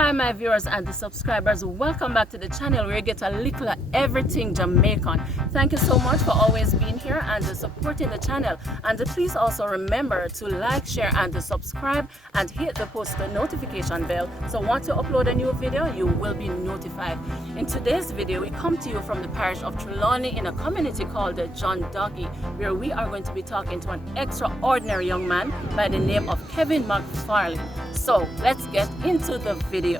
Hi my viewers and the subscribers, welcome back to the channel where you get a Likkle everything Jamaican. Thank you so much for always being here and supporting the channel, and please also remember to like, share and subscribe and hit the post notification bell so once you upload a new video you will be notified. In today's video we come to you from the parish of Trelawney in a community called John Doggie, where we are going to be talking to an extraordinary young man by the name of Kevin McFarlane. So let's get into the video.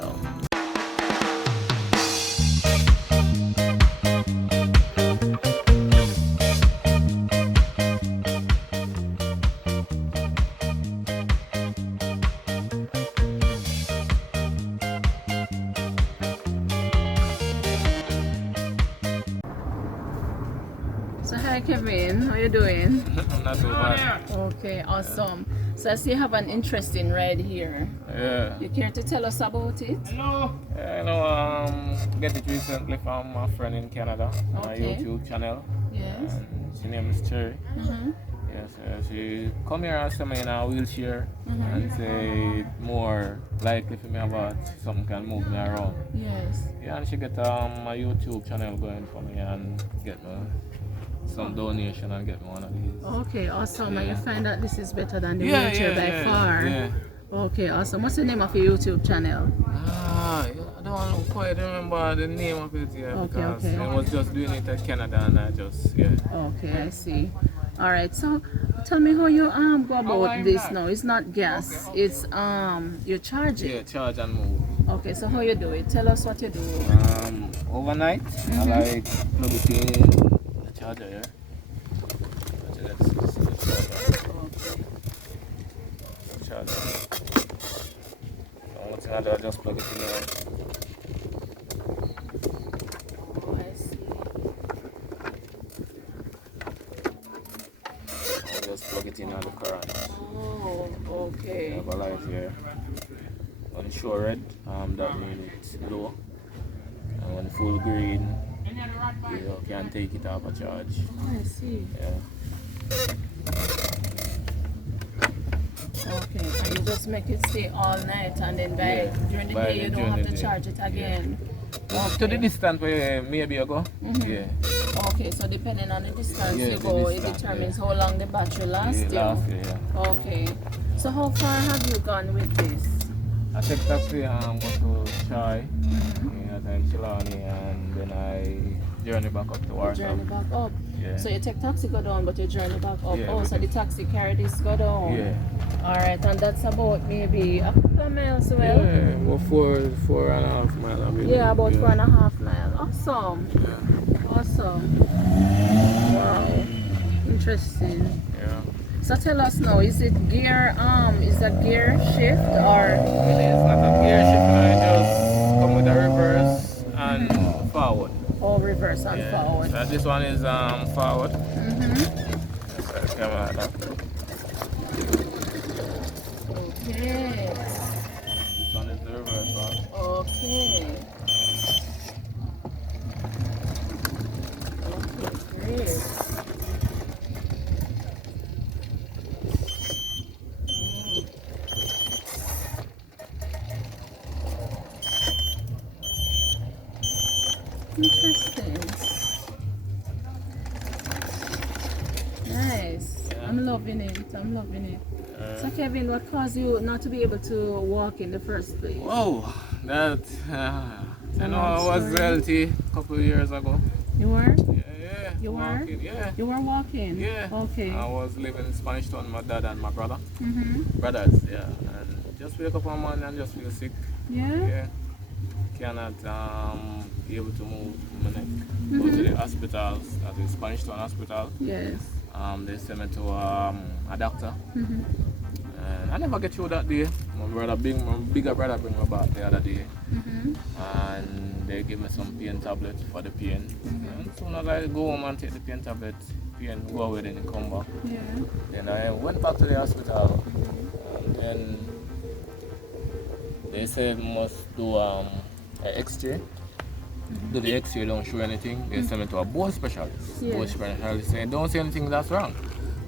So hi Kevin, how you doing? I'm not too bad. Okay, awesome. So I see you have an interesting ride here. Yeah. You care to tell us about it? Hello. Get it recently from my friend in Canada on my Okay. YouTube channel. Yes. And she name is Cherry. Yes, she come here and see me in a wheelchair and say more likely for me about something can move me around. Yes. Yeah, and she get my YouTube channel going for me and get me some donation and get me one of these. Okay, awesome. And you Yeah. find that this is better than the Yeah, wheelchair yeah, by yeah, far. yeah. Okay, awesome. What's the name of your YouTube channel? I don't quite remember the name of it yet because okay. I was just doing it at Canada and I just, Okay, I see. All right. So tell me how you go about I'm this not. now. It's not gas. Okay. It's you charge it. Yeah, charge and move. Okay, so how you do it? Tell us what you do. Overnight, I like plug it in the charger here. Charger. So once I do, I just plug it in here. Oh, I see. I just plug it in on the current. Oh, I okay. have a light here. When it's show red, that means it's low. And when full green, you can take it off a charge. Oh, I see. Yeah. Okay, and you just make it stay all night, and then during the By day you don't during have the to day. charge it again. To the distance where maybe you go. Yeah. Okay, so depending on the distance Yeah, you the go, it distance, determines how long the battery lasts. Yeah, you. yeah. Okay. So how far have you gone with this? I take taxi and go to Chai, in Trelawney, and then I journey back up to Warsop. Journey back up. Yeah. So you take taxi go down, but you journey back up. Yeah, Oh, so the taxi carry this go down. Yeah. All right, and that's about maybe a couple of miles well. Yeah, about 4.5 miles. I believe. Yeah, about 4.5 miles. Awesome. Yeah. Awesome. Wow. Interesting. Yeah. So tell us now, is it gear is that gear shift or It's not a gear shift, I just come with a reverse and forward. reverse and forward? So this one is forward. So the camera like that. Okay. This one is the reverse one. Okay. Okay, great. Interesting. Nice. Yeah. I'm loving it. I'm loving it. So Kevin, what caused you not to be able to walk in the first place? Whoa, that I know I long was story. healthy a couple of years ago. You were? Yeah. You were? Walking, yeah. You were walking? Yeah. Okay. I was living in Spanish Town with my dad and my brother. Mm-hmm. Brothers, yeah. And just wake up one morning and just feel sick. Yeah? Yeah. Cannot be able to move my neck. Go to the hospitals, at the Spanish Town Hospital. Yes. They sent me to a doctor. Mm-hmm. And I never get through that day. My bigger brother bring me back the other day. Mm-hmm. And they give me some pain tablets for the pain. And as soon as I go home and take the pain tablets, pain go away, then it come back. Yeah. Then I went back to the hospital, and then they said must do an X-ray. Do the X-ray, don't show anything. They send me to a bone specialist. Yeah. Bone specialist saying don't see anything that's wrong.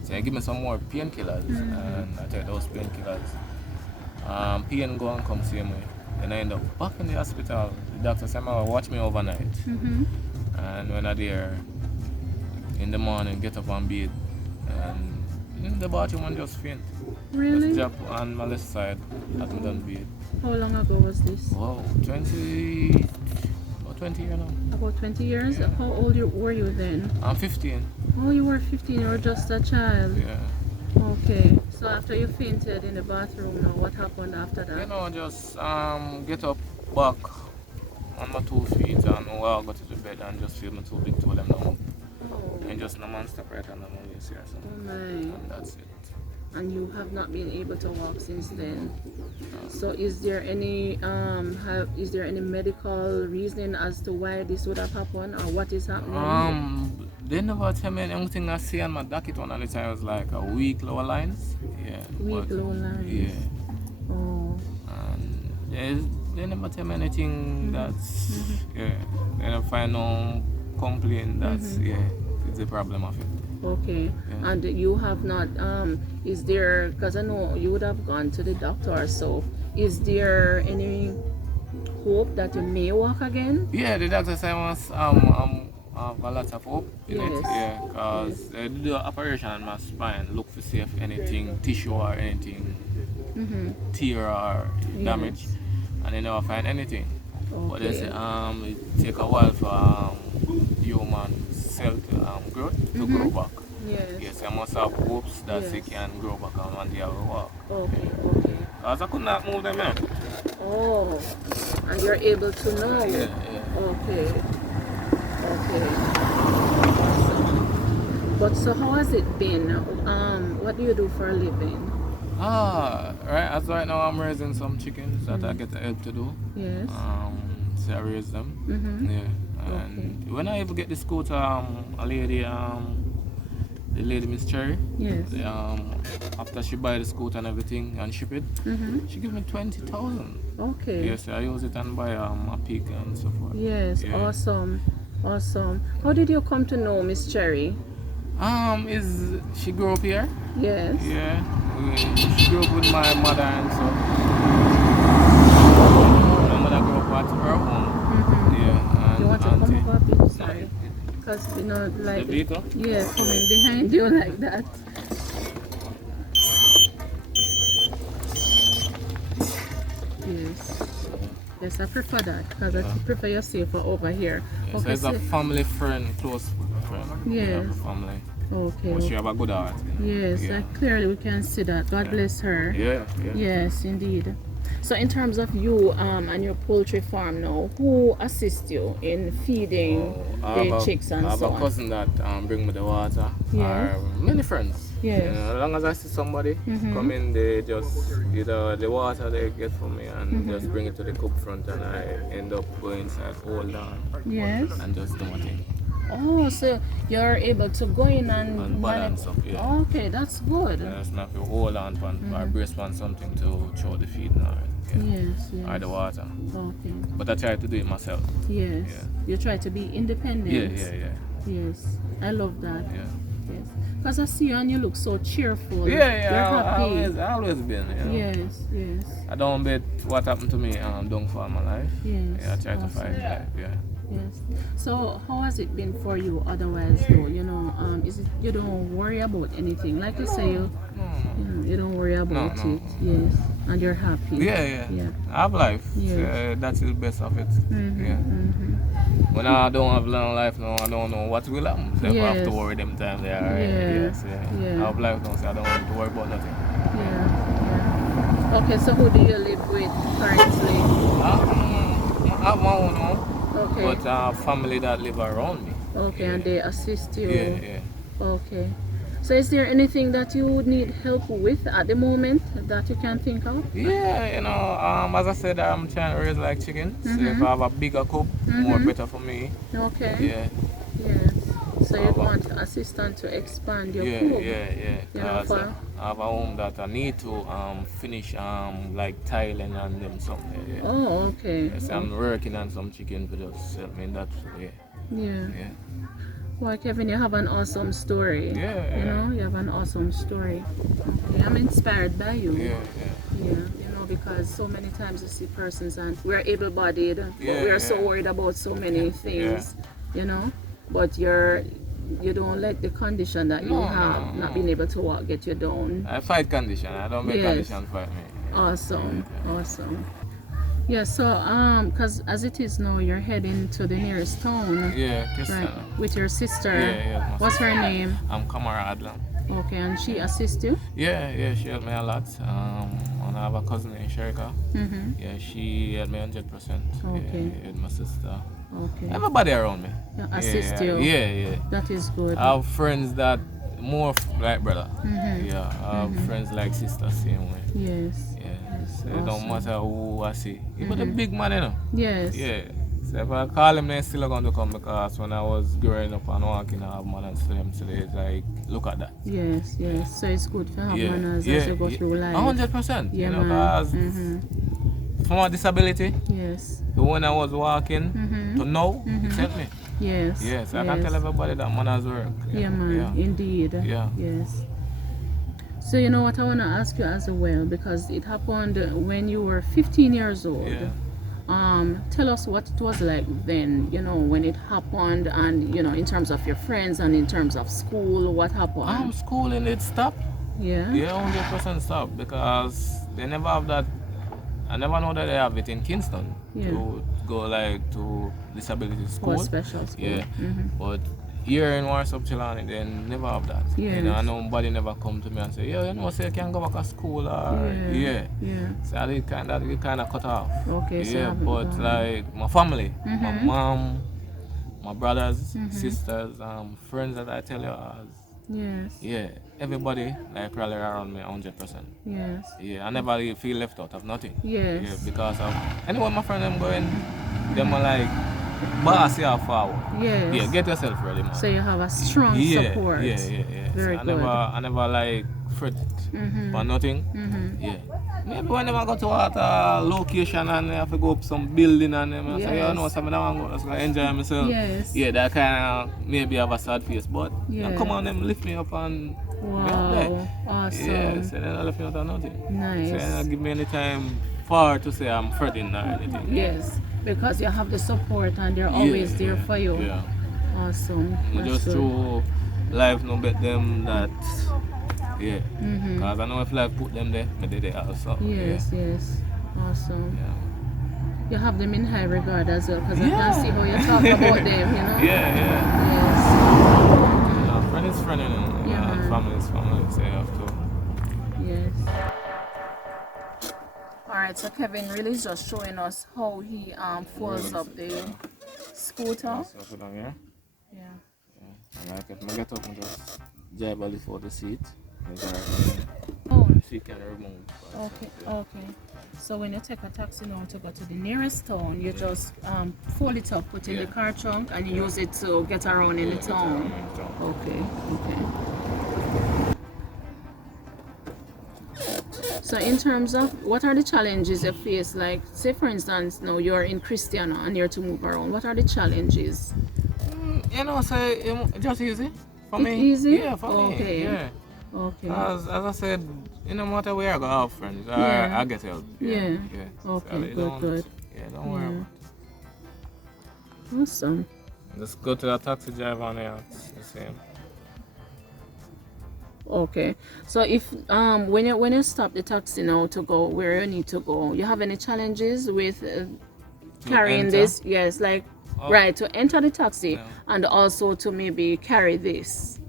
So they give me some more painkillers, and I take those painkillers. Pain go and come same way. Then I end up back in the hospital. The doctor said, watch me overnight. And when I there, in the morning, get up and bathe. And in the bathroom and just faint. Really? Just drop on my left side after done bathe. How long ago was this? Wow, 20 years now. About 20 years? Yeah. How old were you then? I'm 15. Oh, you were 15, you were just a child. Yeah. Okay. So after you fainted in the bathroom, now what happened after that? You know, just get up back on my 2 feet and walk go to the bed and just feel my too big to them now. Oh. And just no man stop right on the waist here. So. Oh my. And that's it. And you have not been able to walk since then. So is there any medical reason as to why this would have happened or what is happening? They never tell me anything. I see on my docket one and it was like a weak lower lines. Yeah. Weak lower lines. Yeah. Oh. And they never tell me anything that's yeah. They never find no complaint that's it's a problem of it. Okay. Yeah. And you have not is there, because I know you would have gone to the doctor or so, is there any hope that you may walk again? Yeah, the doctor said I must have a lot of hope in it. Yeah, because they do the operation on my spine, look to see if anything tissue or anything tear or damage, and they never find anything. Okay. But they say it take a while for human cell to grow back. Yes, I must have hopes that they can grow back and one day I will walk. Okay. Because I could not move them in. Oh, and you're able to know. Yeah. Okay. Awesome. But so how has it been? What do you do for a living? Right. As right now I'm raising some chickens that I get the help to do. Yes. So I raise them. Yeah. And when I ever get the scooter, a lady, the lady Miss Cherry. Yes. After she buy the scooter and everything and ship it, she give me 20,000. Okay. Yes, I use it and buy a pig and so forth. Yes. Yeah. Awesome. How did you come to know Miss Cherry? She grew up here? Yes. Yeah. She grew up with my mother and so. My mother grew up at her home. Yeah. And You want to auntie. come up a bit? Sorry. Because, you know, like... The vehicle? Yeah, coming behind you like that. Yes, I prefer that because I prefer you safer over here. Yeah, Okay, so it's a family friend, close friend. Yes. Family. Okay. But she have a good heart. Yes, Yeah. clearly we can see that. God bless her. Yeah. Yes, indeed. So in terms of you and your poultry farm now, who assists you in feeding the chicks and I have so a on? cousin that bring me the water. Yes. Many friends. Yes. You know, as long as I see somebody come in, they just either the water they get from me and just bring it to the cup front, and I end up going inside, hold on, Yes. and just do my thing. Oh, so you're able to go in and balance up, yeah. Okay, that's good. Just have to hold on or brace on something to throw the feed now. Yeah. Yes. Or the water. Okay. But I try to do it myself. Yes. Yeah. You try to be independent. Yeah. Yes. I love that. Yeah. Yes. Because I see you and you look so cheerful. Yeah. You're happy. I always been. You know? Yes. I don't bet what happened to me don't for my life. Yes. Yeah, I try to Awesome. fight life. Yeah. Yes. So how has it been for you otherwise though? You know, is it you don't worry about anything? Like you say you don't worry about No. it. Yes. And you're happy. Yeah. I have life. Yes. That's the best of it. Yeah. When I don't have long life now, I don't know what will happen. So I have to worry them time there. Yes. I have life now, so I don't have to worry about nothing. Yeah. Okay, so who do you live with currently? I have my own home. Okay. But I have family that live around me. Okay, and they assist you. Yeah. Okay. So is there anything that you would need help with at the moment that you can think of? Yeah, you know, as I said, I'm trying to raise like chickens. So if I have a bigger coop, more better for me. Okay. Yeah. Yes. So you want assistance to expand your coop? Yeah. You know, Because I have a home that I need to finish like tiling and them something. Yeah. Oh, okay. Yes, I'm working on some chicken for just help me in that way. Yeah. Well, Kevin, you have an awesome story. You know, you have an awesome story. Okay, I'm inspired by you. Yeah. You know, because so many times you see persons and we're able-bodied, but Yeah, we're so yeah. worried about so many things, you know. But you don't let the condition that you have, not being able to walk, get you down. I fight condition. I don't make Yes. condition fight me. Awesome, awesome. Yeah, so because as it is now, you're heading to the nearest town, Yeah, Christian. right? With your sister. Yeah, my What's her sister. name? I'm Kamara Adlam. Okay, and she assists you? Yeah, she helped me a lot. And I have a cousin named Sherika. Mm-hmm. Yeah, she helped me 100%. Okay. Yeah, my sister. Okay. Everybody around me. Yeah, assist you. Yeah. That is good. I have friends that more like brother. Mm-hmm. Yeah, I have friends like sister same way. Yes. Yeah, so it Awesome. don't matter who I see. Even the big man, you know. Yes. Yeah. So if I call him, they're still going to come because when I was growing up and walking, I have manners to them. So they like, look at that. Yes. So it's good to have Yeah. manners Yeah. as you go through life. 100%. Yeah, you know, man. because from a disability, Yes. to when I was walking, to now, it helped me. Yes. Yes, I can tell everybody that manners work. Yeah, man. Yeah. Indeed. Yeah. Yes. So you know what I want to ask you as well, because it happened when you were 15 years old. Yeah. Tell us what it was like then, you know, when it happened, and you know, in terms of your friends and in terms of school, what happened? Schooling, it stopped. Yeah. Yeah, 100% stopped because they never have that. I never know that they have it in Kingston to go like to disability school. Or special school. Yeah, but here in Warsop Trelawny, they never have that. Yes. You know, and nobody never come to me and say, yeah, you know, say you can go back to school or Yeah. So it kind of cut off. Okay. So Yeah, but like my family, my mom, my brothers, sisters, friends that I tell you as. Yes. Yeah, everybody like rally around me 100%. Yes. Yeah, I never really feel left out of nothing. Yes. Yeah, because of anyway my friend them going, them are like, boss you forward. Yes. Yeah, get yourself ready, man. So you have a strong support. Yeah. Very So good. I never like fret for nothing. Yeah. Maybe when I go to a location and I have to go up some building and them, I say, you know, so I don't want to go, just go enjoy myself. Yes. Yeah, that kind of maybe have a sad face, but Yeah. come on, them lift me up and Wow. Awesome. yeah, so then I lift me up and nothing. Nice. So they don't give me any time for to say I'm fretting or anything. Yes, because you have the support and they're always there for you. Yeah. Awesome. I That's just good. through life no bet them that because I know if life put them there, I did it also. Yes. Awesome. Yeah. You have them in high regard as well, because I can see how you talk about them, you know? Yeah. Yes. Friend is friend, you know. Yeah. Family is family, so you have to. Yes. Alright, so Kevin really is just showing us how he folds up the scooter. So put on here. Yeah. And I get up and just jab a little for the seat. Oh, She can remove. okay. So when you take a taxi now to go to the nearest town, you just fold it up, put in the car trunk, and you use it to get around in the town. Okay. So in terms of what are the challenges you face, like say for instance now you're in Christiana and you're to move around, what are the challenges? You know, say just easy for It's me. easy? Yeah, for Okay. me. Yeah. Okay. As I said, you know, no matter where I go, I have friends. Yeah. I get help. Yeah. So Okay, don't- good. Yeah, don't worry about Awesome. it. Just go to the taxi driver and it's the same. Okay. So if when you stop the taxi now to go where you need to go, you have any challenges with carrying enter? this? Yes, like right to enter the taxi and also to maybe carry this.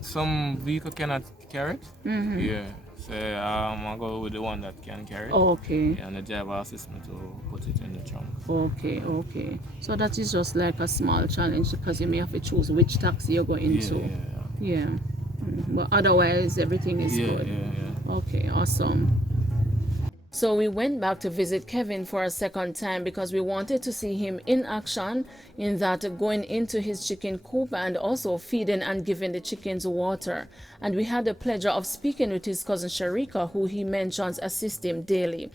Some vehicle cannot carry it. Yeah. So I go with the one that can carry it. Okay. Yeah, and the driver assists me to put it in the trunk. Okay. So that is just like a small challenge because you may have to choose which taxi you're going into. Yeah. But otherwise everything is good. Yeah. Okay, awesome. So we went back to visit Kevin for a second time because we wanted to see him in action, in that going into his chicken coop and also feeding and giving the chickens water. And we had the pleasure of speaking with his cousin Sherika, who he mentions assist him daily.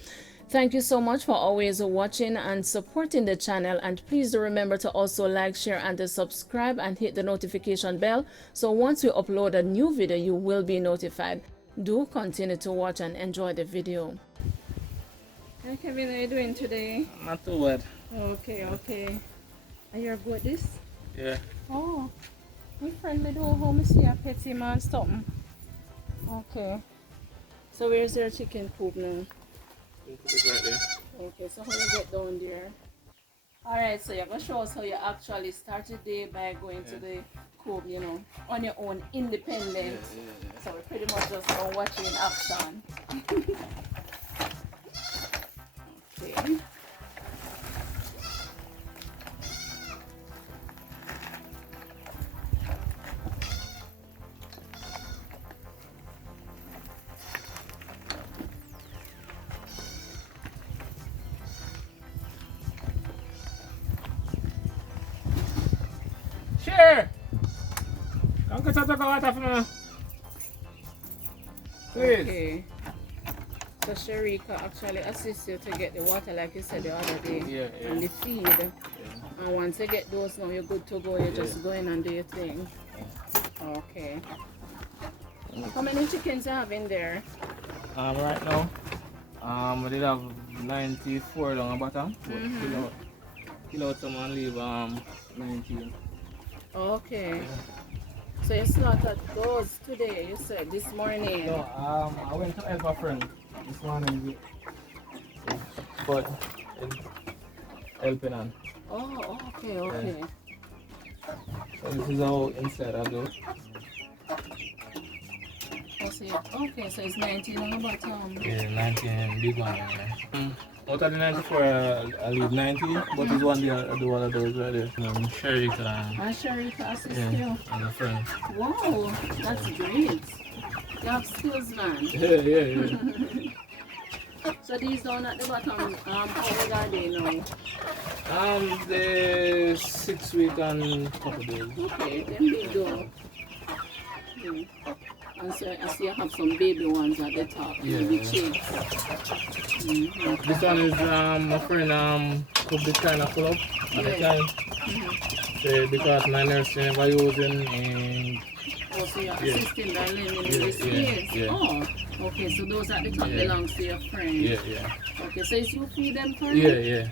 Thank you so much for always watching and supporting the channel, and please do remember to also like, share and to subscribe and hit the notification bell so once we upload a new video you will be notified. Do continue to watch and enjoy the video. Hi Kevin, how are you doing today? Not too bad. Okay, okay. Are you good this? Yeah. Oh, my friend me do home see a petty man something. Okay. So where's your chicken coop now? It's right there. Okay, so how you get down there? Alright, so you're gonna show us how you actually start your day by going to the coop, you know, on your own, independent. So we're pretty much just gonna watch you in action. Okay. Sure! Come get some water for me. Please. Okay. So Sherika actually assists you to get the water like you said the other day. Yeah. And the feed. And once you get those now you're good to go, you just go in and do your thing. Okay. How many chickens you have in there? Right now, we did have 94 down the bottom, but kill out some and leave 19. Okay. So you slaughtered those today, you said, this morning? No, I went to help a friend this morning, but helping on. Oh, okay, okay. So this is how inside I do. Okay, so it's 19 on the bottom. Yeah, 19 big one. Out of the 94, I leave 19, but it's one day I do all of those right there. Sherika. And Sherika assists Yeah, you? and a friend. Wow, that's great. You have skills, man. Yeah. So these down at the bottom, how old are they now? The 6 week and couple days. Okay, then big though. And so I see you have some baby ones at the top, baby chicks. This one is my friend could be kind of full up at the time. So because my nurse never using and so you're assisting by lending in this space? Yeah. Oh, okay, so those at the top belongs to your friend? Yeah. Okay, so is you feed them first? Yeah.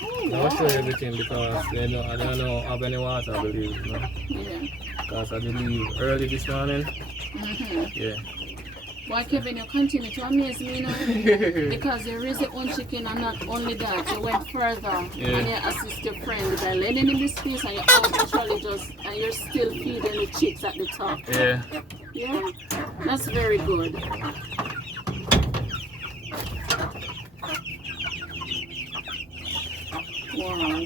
Oh, I'll show you everything because I don't know have any water, I believe. You know? Yeah. Because I did leave early this morning. Yeah. Why, Kevin, you continue to amaze me now because you raise your own chicken and not only that, you went further and you assist your friend by lending in the space and you actually and you're still feeding the chicks at the top. Yeah. Yeah? That's very good. Wow.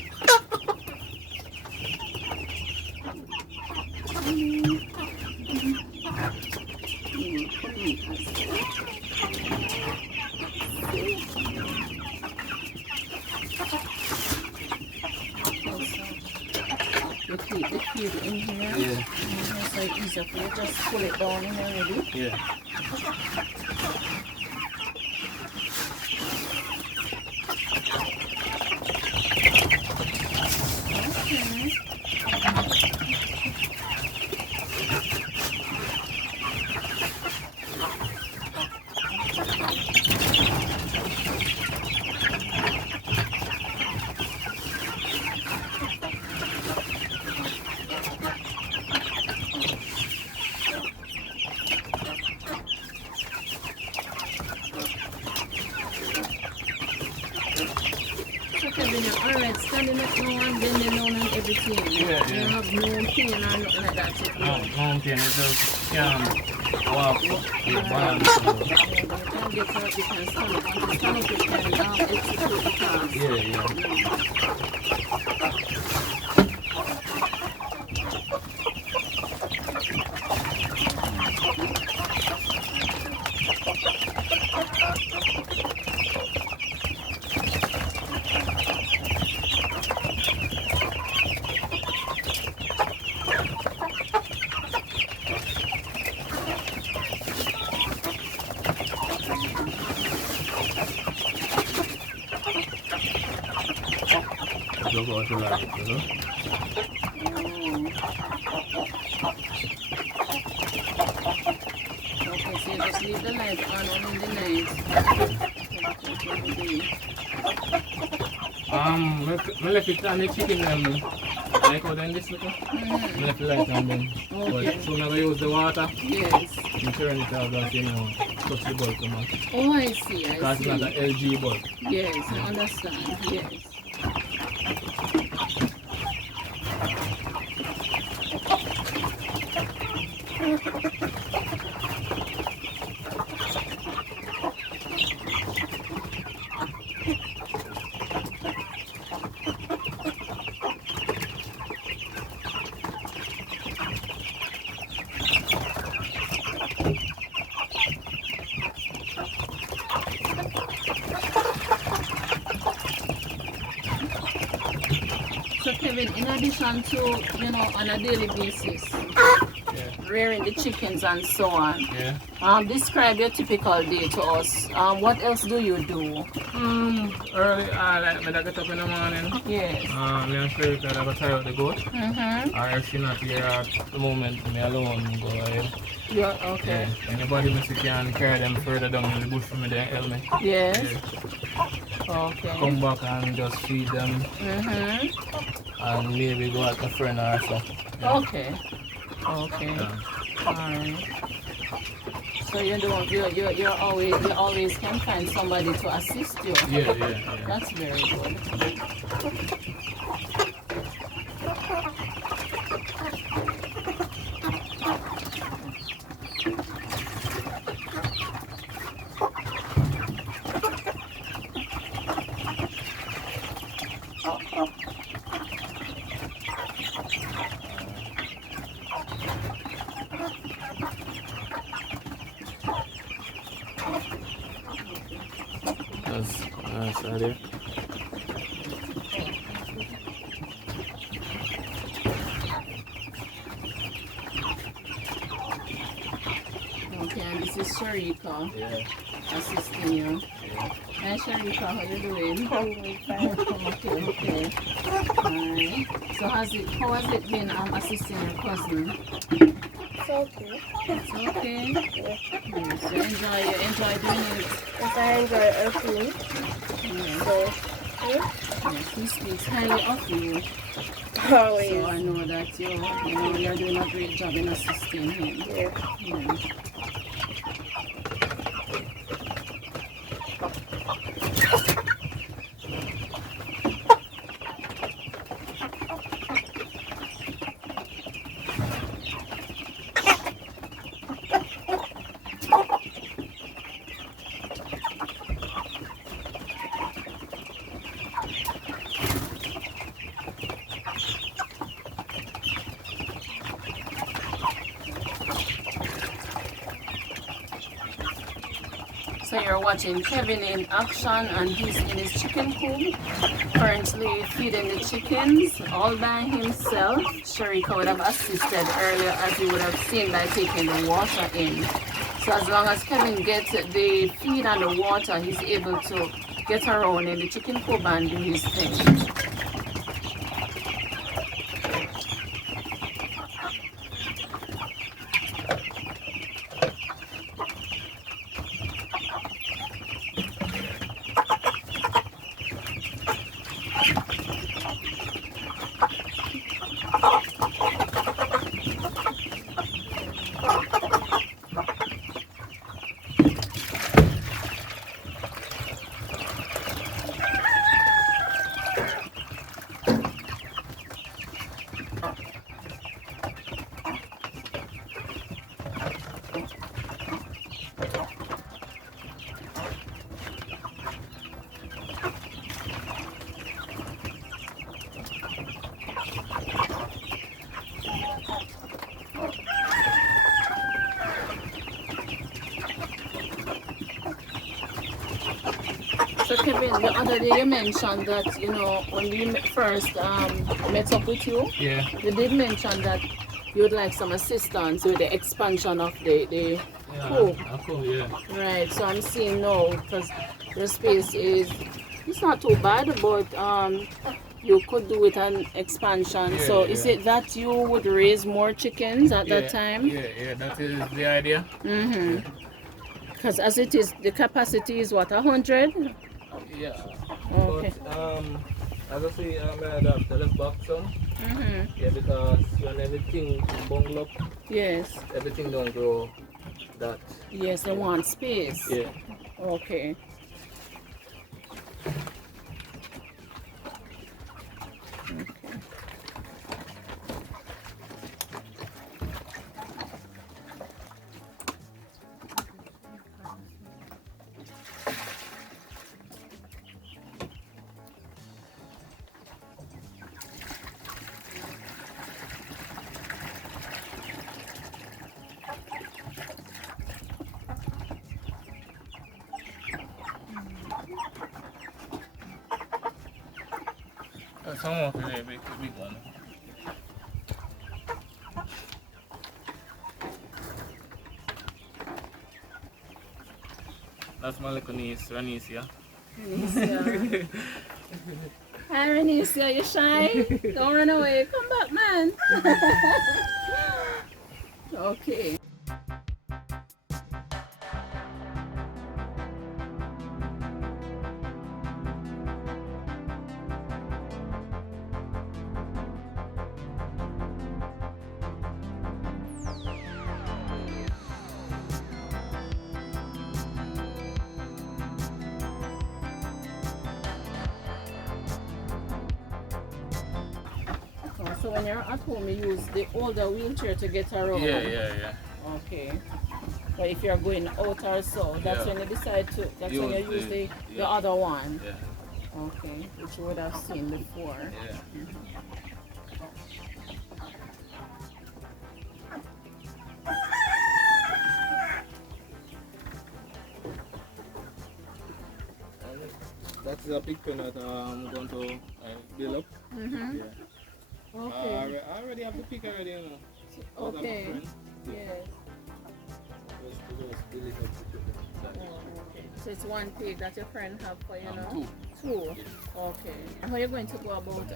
You keep the feed in here. Yeah. So it's easier for you just pull it down in already. Yeah. Alright, standing up now and bending down and everything. Yeah. You have no pain or nothing like that. No pain, it's just walk with balance. You can get up, you can stand up. And to stand up, you can execute the task. Yeah. Look what you like, you know? Okay, so you just leave the light on in the night. I left it on the chicken like out in this little. I left it like that then. Okay. But soon as I use the water, Yes. you turn it off that, you know, touch the bulb come out. Oh, I see. I Because it's see. not an LG bulb. Yes, I understand. Yes. So Kevin, in addition to, you know, on a daily basis, rearing the chickens and so on, describe your typical day to us. What else do you do? Early, like when I get up in the morning, Yes. me and Sherika have a tie out the goat. Or if she not here at the moment, me alone go ahead. Yeah, okay. Yeah. Anybody miss can carry them further down in the bush for me, they help me. Yes. Yeah. Okay. Come back and just feed them and maybe go at a friend or so. Yeah. Okay. Okay. Yeah. Alright. So you always can find somebody to assist you. Yeah. That's very good. That's there. Okay, and this is Sherika Yeah. assisting you. Hi Sherika, how you doing? Okay. Alright. So how has it been assisting your cousin? It's okay. It's okay. Yes, you enjoy doing it. Yes, I enjoy opening. Yes. So, Yes, he speaks highly of you. always. So I know that you're doing a great job in assisting him. Yeah. Yeah. So you're watching Kevin in action and he's in his chicken coop, currently feeding the chickens all by himself. Sherika would have assisted earlier, as you would have seen, by taking the water in. So as long as Kevin gets the feed and the water, he's able to get around in the chicken coop and do his thing. So Kevin, the other day you mentioned that, when we first met up with you, Yeah. you did mention that you would like some assistance with the expansion of the coop. Cool, yeah. Right, so I'm seeing now, because your space it's not too bad, but you could do with an expansion. Yeah, So is yeah. it that you would raise more chickens at that time? Yeah, that is the idea. Because as it is, the capacity is what, 100? Yeah. Okay. But As I say, I have the left back some. Yeah, because when everything bungle up, Yes. everything don't grow that. Yes, they want space. Yeah. Okay. Some of the big one. That's my little niece, Ranicia. Renesia. Hi Renesia, you shy? Don't run away. Come back, man. Okay. So when you're at home, you use the older wheelchair to get around. Yeah. Okay. But if you're going out or so, that's when you decide to. That's when you use the other one. Yeah. Okay, which you would have seen before. Yeah. That's a big pen that I'm going to build up. Yeah. Okay. I already have the pick already, you know. Okay. Yeah. Yes. Just build it up to put it. Okay. So it's one pig that your friend have for you know? Two. Two. Okay. How are you going to go about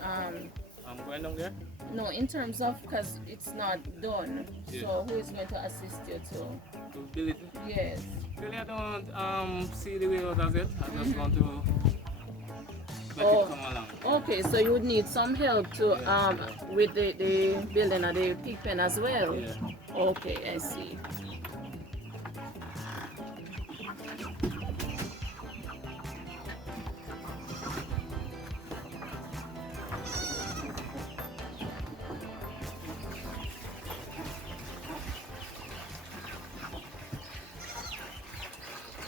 I'm going down there. no, in terms of because it's not done. Yeah. So who is going to assist you to? To build it. Yes. Really, I don't see the way out of it. I just want to make Oh. it come along. Okay, so you would need some help to with the building of the pig pen as well. Yeah. Okay, I see.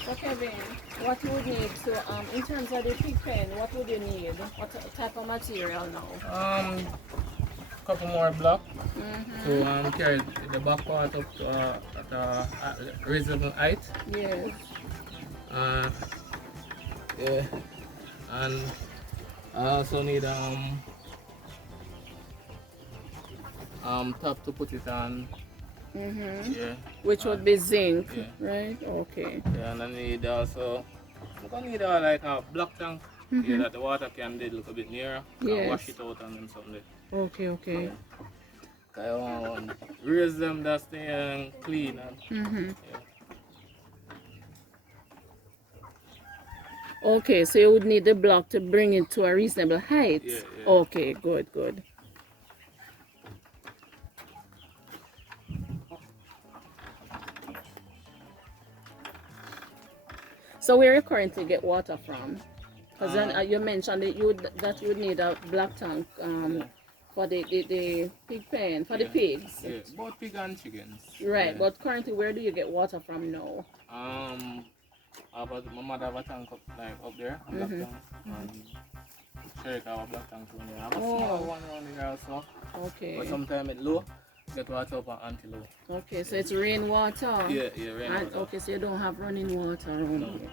So Kevin, what you would need to in terms of the pig pen, what would you need? What type of material now? Couple more block to carry the back part up to at a reasonable height. Yes. Yeah, and I also need top to put it on. Yeah. Which would be zinc, Yeah. right? Okay. Yeah, and I need also I'm gonna need like a block tank. Yeah, that the water can be a little bit nearer. Yes. Wash it out and then something. Okay, okay. I want to raise them that stay clean and yeah. Okay, so you would need the block to bring it to a reasonable height. Yeah. Okay, good, good. So where you currently get water from? Because then you mentioned that you would need a black tank for the pig pen, for the pigs. Yeah, both pig and chickens. Right, Yeah. but currently where do you get water from now? My mother have a tank up there, a black tank, and Sherika have a black tank down there. I have a small one around here also. Okay. But sometimes it's low, get water up and anti-low. Okay, so it's rainwater. Yeah, rainwater. Okay, so you don't have running water around No. here.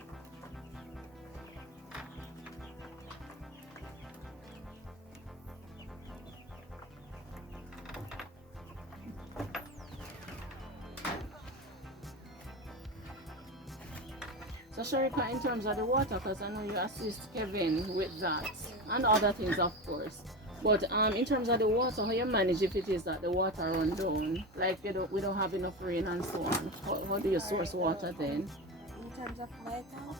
So Sherika, in terms of the water, because I know you assist Kevin with that and other things, of course. But in terms of the water, how you manage if it is that the water run down, like we don't have enough rain and so on? How do you source water then? In terms of light out,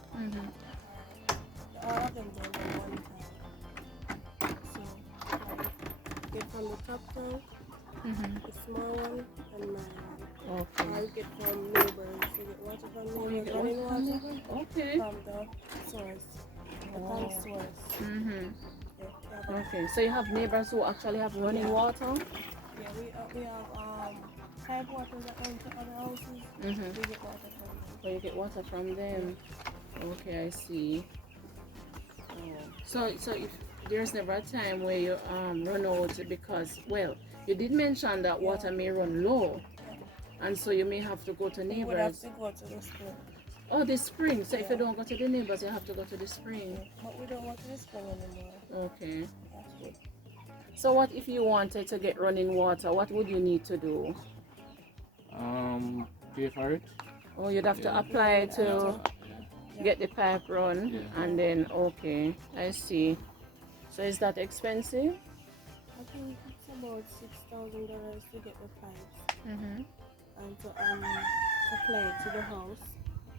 all of them don't go one time. get from the top tank, the small one, and my Okay. I get from neighbors. You get water from Oh, you neighbors, get running water from water neighbors? Okay. from the source, the tank source. Yeah, Okay. So you have neighbors who actually have running water? yeah, we have pipe water that go into other houses. We get water from them. Oh, you get water from them. Okay, I see. Oh. So if there's never a time where you run out because, well, you did mention that water may run low, and so you may have to go to We would have neighbors. to go to the spring. Oh, the spring. So if you don't go to the neighbors, you have to go to the spring. But we don't go to the spring anymore. Okay. That's good. So what if you wanted to get running water? What would you need to do? Pay for it. Oh, you'd have to apply to get the pipe run, and then okay, I see. So is that expensive? I think it's about $6,000 to get the pipes and to apply it to the house.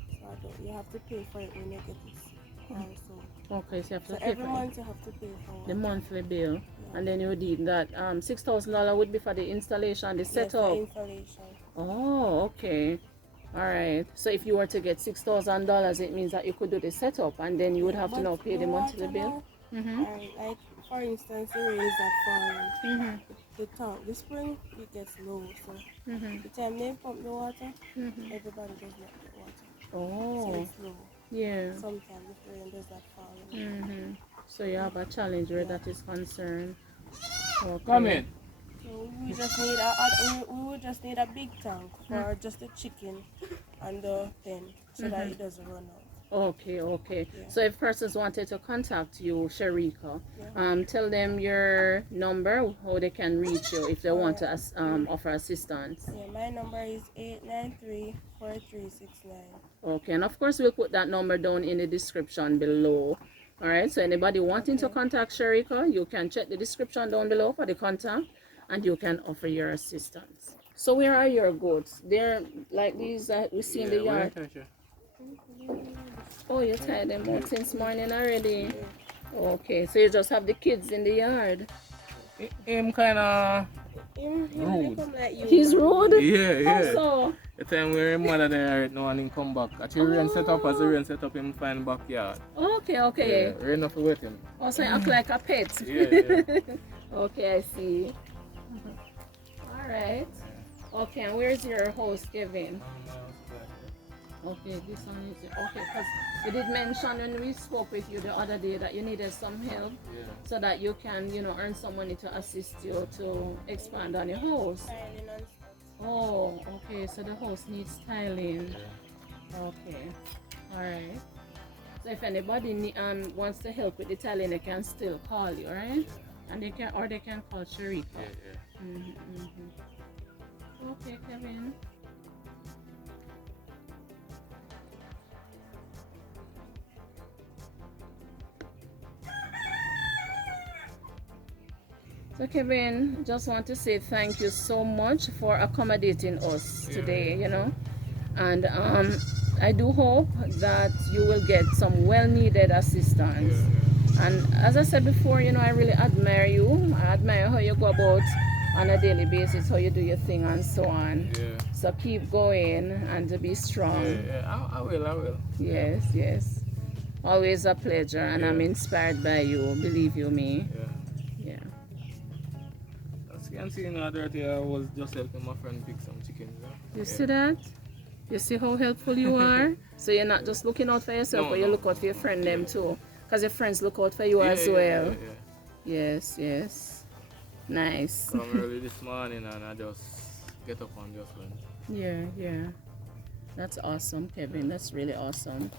So you have to pay for it when you get it. Also. Okay, so you have to So pay every for month you have to pay for the monthly bill, and then you would need that $6,000 would be for the installation, the setup. Yes, the installation. Oh, okay. All right. So if you were to get $6,000, it means that you could do the setup, and then you would have to now pay the monthly bill. Like for instance, the rains that fall, the spring it gets low. So the time they pump the water, everybody does not get water. Oh, So it's low. yeah. Sometimes if the rain does not fall. So you have a challenge where that is concerned. Okay. Come in. So we would just need a big tank for just the chicken and the pen so that it doesn't run out. Okay, okay. So if persons wanted to contact you, Sherika, tell them your number, how they can reach you if they want to offer assistance. Yeah, my number is 893-4369. Okay, and of course we'll put that number down in the description below. All right, so anybody wanting to contact Sherika, you can check the description down below for the contact, and you can offer your assistance. So where are your goats? They're like these that we see in the yard. Oh, you tied them out since morning already. Okay, so you just have the kids in the yard. Him kind of Rude. Come like you, He's rude? yeah. So, The time where his mother there right now and him come back. Actually, rain set up as the rain set up him find backyard. okay, okay. Yeah, rain enough to wait him. Also, you act like a pet. Yeah. Okay, I see. All right. Okay, and where's your host, Kevin? Okay, this one is okay, because you did mention when we spoke with you the other day that you needed some help so that you can, earn some money to assist you to expand on your house. Oh, okay, so the house needs tiling. Okay, all right. So if anybody wants to help with the tiling, they can still call you, right? And they can call Sherika. Okay, Kevin. So Kevin, just want to say thank you so much for accommodating us today, and I do hope that you will get some well-needed assistance. And as I said before, I really admire you. I admire how you go about on a daily basis, how you do your thing and so on. So keep going and be strong. I will. Yes. Always a pleasure, and I'm inspired by you, believe you me. As you can see in the dirty, I was just helping my friend pick some chickens. You see that? You see how helpful you are? So you're not just looking out for yourself, but you look out for your friend them too. Because your friends look out for you as well. Yes. Nice. Come early this morning and I just get up and just went. Yeah. That's awesome, Kevin. That's really awesome.